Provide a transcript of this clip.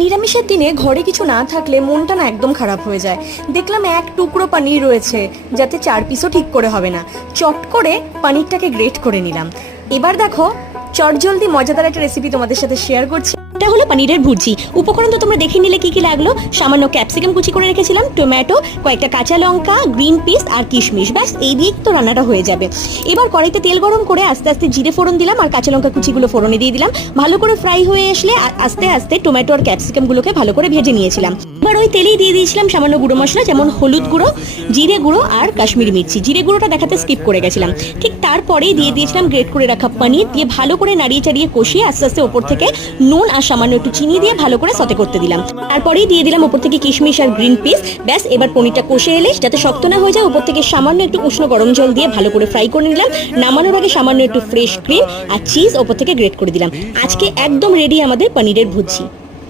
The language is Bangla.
নিরামিষের দিনে ঘরে কিছু না থাকলে মনটা না একদম খারাপ হয়ে যায়। দেখলাম এক টুকরো পানির রয়েছে, যাতে 4 পিসও ঠিক করে হবে না। চট করে পানিরটাকে গ্রেট করে নিলাম। এবার দেখো চটজলদি মজাদার একটা রেসিপি তোমাদের সাথে শেয়ার করছি। এটা হলো পনিরের ভুর্জি। উপকরণ তো তোমরা দেখে নিলে কি কি লাগলো। সামান্য ক্যাপসিকাম কুচি করে রেখেছিলাম, টমেটো, কয়েকটা কাঁচা লঙ্কা, গ্রিন পিস আর কিশমিশ। ব্যাস এই দিয়ে তো রান্নাটা হয়ে যাবে। এবার কড়াইতে তেল গরম করে আস্তে আস্তে জিরে ফোড়ন দিলাম আর কাঁচা লঙ্কা কুচিগুলো ফোড়নে দিয়ে দিলাম। ভালো করে ফ্রাই হয়ে আসলে আস্তে আস্তে টমেটো আর ক্যাপসিকামগুলোকে ভালো করে ভেজে নিয়েছিলাম। এবার ওই তেলেই দিয়ে দিয়েছিলাম সামান্য গুঁড়ো মশলা, যেমন হলুদ গুঁড়ো, জিরে গুঁড়ো আর কাশ্মীরি মির্চি। জিরে গুঁড়োটা দেখাতে স্কিপ করে গেছিলাম। ঠিক তারপরেই দিয়ে দিয়েছিলাম গ্রেট করে রাখা পনির, দিয়ে ভালো করে নাড়িয়ে চাড়িয়ে কষিয়ে আস্তে আস্তে ওপর থেকে নুন আর সামান্য একটু চিনি দিয়ে ভালো করে সতে করতে দিলাম। তারপরেই দিয়ে দিলাম ওপর থেকে কিশমিশ আর গ্রিন পিস। ব্যাস এবার পনিরটা কষে এলে যাতে শক্ত না হয়ে যায়, ওপর থেকে সামান্য একটু উষ্ণ গরম জল দিয়ে ভালো করে ফ্রাই করে নিলাম। নামানোর আগে সামান্য একটু ফ্রেশ ক্রিম আর চিজ ওপর থেকে গ্রেট করে দিলাম। আজকে একদম রেডি আমাদের পনিরের ভুর্জি।